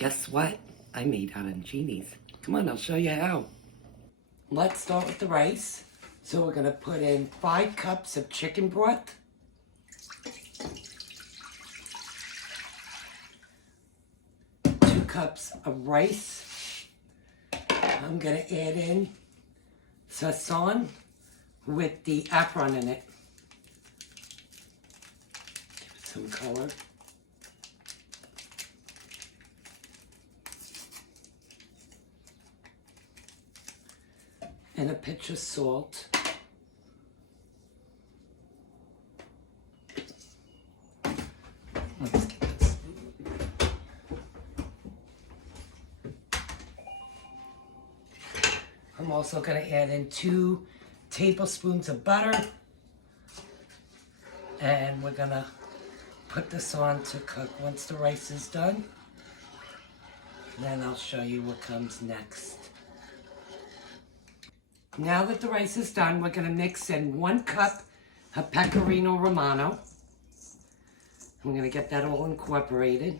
Guess what? I made arancinis. Come on, I'll show you how. Let's start with the rice. So we're gonna put in 5 cups of chicken broth. 2 cups of rice. I'm gonna add in sazon with the apron in it. Give it some color. And a pinch of salt. Let's get this. I'm also going to add in 2 tablespoons of butter. And we're going to put this on to cook once the rice is done. Then I'll show you what comes next. Now that the rice is done, we're going to mix in 1 cup of pecorino romano. I'm going to get that all incorporated.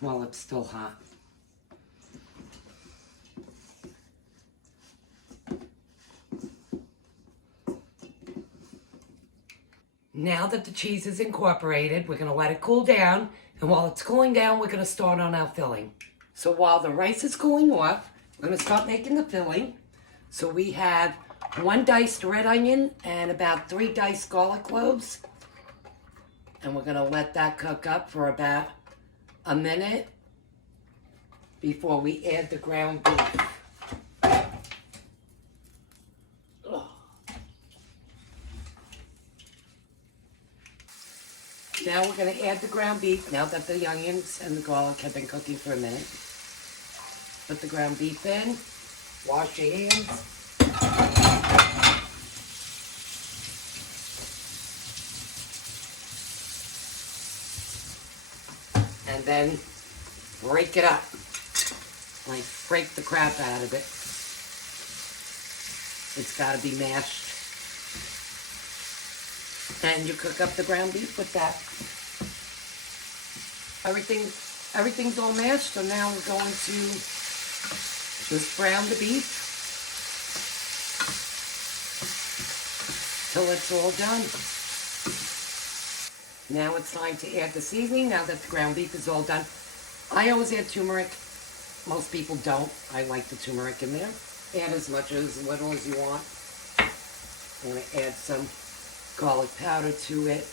While it's still hot. Now that the cheese is incorporated, we're going to let it cool down. And while it's cooling down, we're going to start on our filling. So while the rice is cooling off, we're going to start making the filling. So we have 1 diced red onion and about 3 diced garlic cloves. And we're going to let that cook up for about a minute before we add the ground beef. Now we're going to add the ground beef, now that the onions and the garlic have been cooking for a minute. Put the ground beef in, wash your hands. And then break it up. Like, break the crap out of it. It's got to be mashed. And you cook up the ground beef with that. Everything's all mashed, so now we're going to just brown the beef till it's all done. Now it's time to add the seasoning, now that the ground beef is all done. I always add turmeric. Most people don't. I like the turmeric in there. Add as much or as little as you want. I'm going to add some garlic powder to it.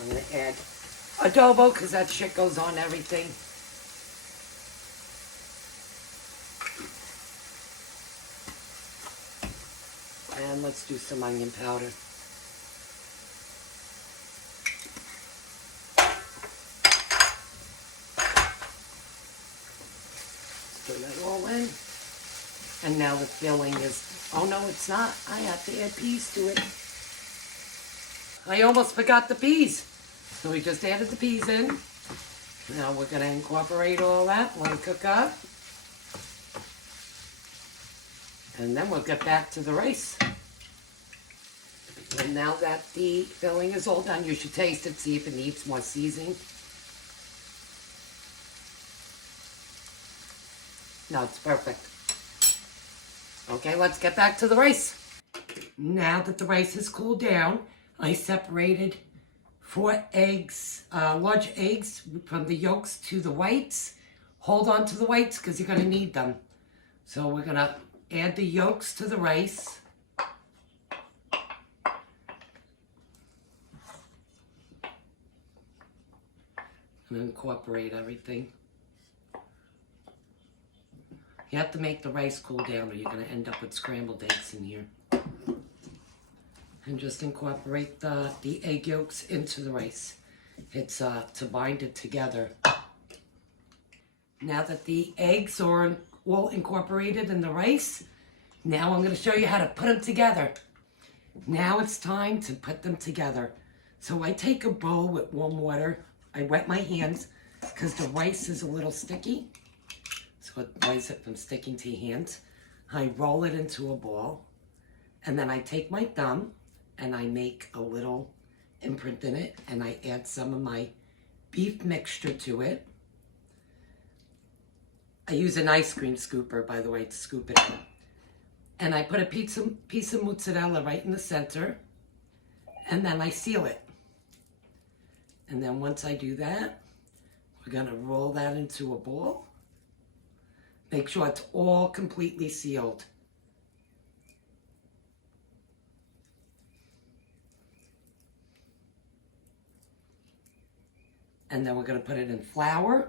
I'm going to add adobo because that shit goes on everything. And let's do some onion powder. Put that all in. And now the filling is, oh no it's not, I have to add peas to it. I almost forgot the peas. So we just added the peas in. Now we're going to incorporate all that, let it cook up. And then we'll get back to the rice. And now that the filling is all done, you should taste it, see if it needs more seasoning. No, it's perfect. Okay, let's get back to the rice. Now that the rice has cooled down, I separated 4 eggs, large eggs from the yolks to the whites. Hold on to the whites because you're going to need them. So we're going to add the yolks to the rice. And incorporate everything. You have to make the rice cool down or you're going to end up with scrambled eggs in here. And just incorporate the egg yolks into the rice. It's to bind it together. Now that the eggs are all incorporated in the rice, now I'm going to show you how to put them together. Now it's time to put them together. So I take a bowl with warm water. I wet my hands because the rice is a little sticky. So it avoids it from sticking to your hands. I roll it into a ball. And then I take my thumb and I make a little imprint in it, and I add some of my beef mixture to it. I use an ice cream scooper, by the way, to scoop it out. And I put a piece of mozzarella right in the center, and then I seal it. And then once I do that, we're gonna roll that into a ball. Make sure it's all completely sealed. And then we're gonna put it in flour.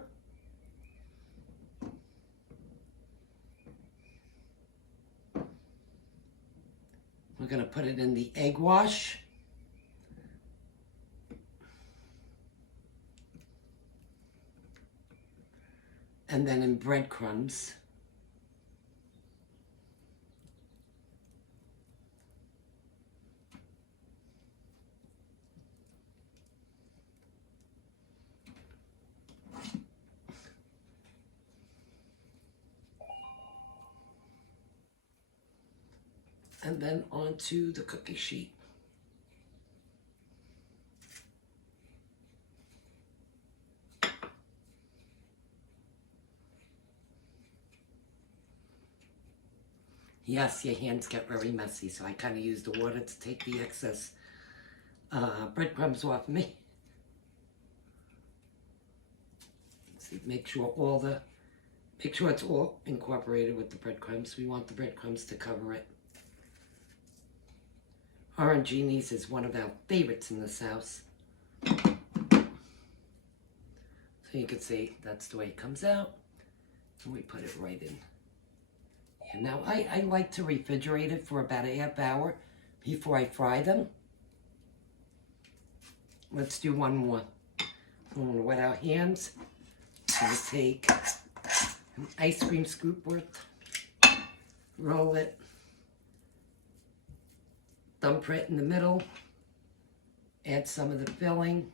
We're gonna put it in the egg wash. And then in breadcrumbs. And then onto the cookie sheet. Yes, your hands get very messy, so I kind of use the water to take the excess breadcrumbs off me. See, make sure it's all incorporated with the breadcrumbs. We want the breadcrumbs to cover it. Arancini's is one of our favorites in this house. So you can see that's the way it comes out. And we put it right in. And now I like to refrigerate it for about a half hour before I fry them. Let's do one more. I'm gonna wet our hands. I'm gonna take an ice cream scoop worth, roll it, dump it in the middle, add some of the filling,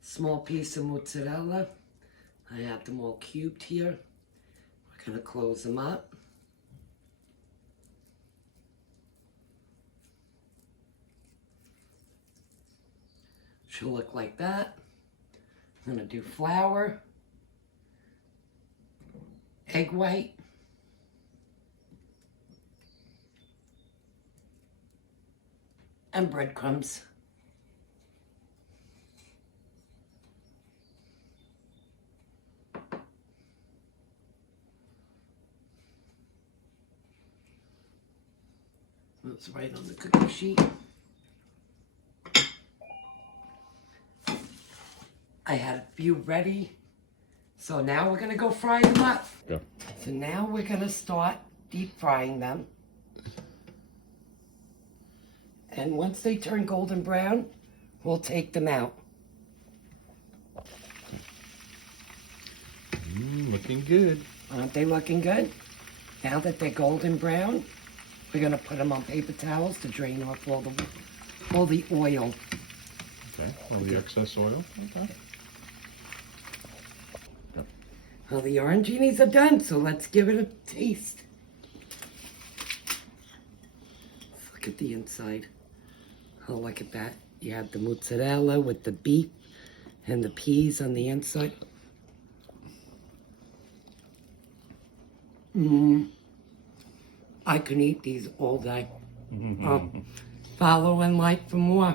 small piece of mozzarella. I have them all cubed here. We're gonna close them up. Should look like that. I'm gonna do flour, egg white, and breadcrumbs. That's right on the cookie sheet. I had a few ready. So now we're gonna go fry them up. Yeah. So now we're gonna start deep frying them. And once they turn golden brown, we'll take them out. Looking good. Aren't they looking good? Now that they're golden brown, we're gonna put them on paper towels to drain off all the oil. Okay, all the excess oil. Okay. Well, the arancinis are done, so let's give it a taste. Look at the inside. Oh, look at that. You have the mozzarella with the beef and the peas on the inside. I can eat these all day. Follow and like for more.